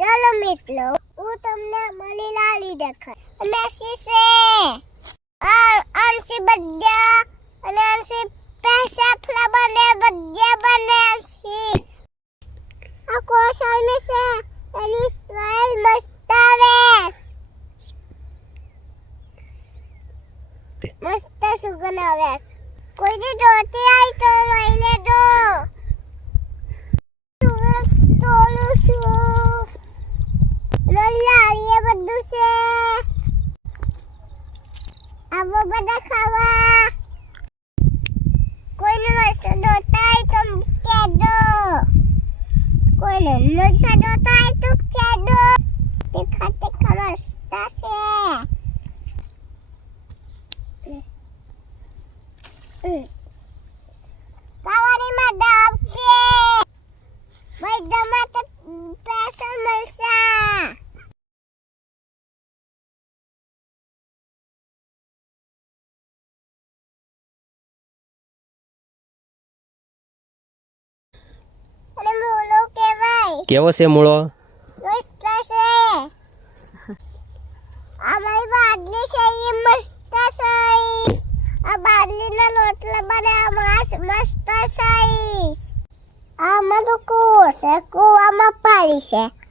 ચાલો મિત્રો હું તમને મળી લાલી દેખાય મેસી છે આંસી બધા અને આંસી પૈસા ફ્લા બને બધા બને છે આ કોસાઈ મે છે એની સ્ટાઈલ મસ્ત આવે મસ્ત સુગંધ આવે કોઈને જોતી આઈ તો લઈ લેજો તોલું છું લાલીએ બધું છે આવો બધા ખાવા કોઈને મસ્ત જોતા આઈ તો કેદો કોઈને મસ્ત જોતા આઈ તો કેદો તીખા તીખા મસ્ત છે કાવારીમાં દાવ છે બધામાં તો પૈસા મળશે અને મૂળો કેવાય કેવો છે મૂળો મસ્ત છે અમારી બાદલી છે એ મસ્ત છે આ બાદલીના લોટલા બનાવવા મસ્ત છે આમાં તો કૂવો છે કૂવામાં પાણી છે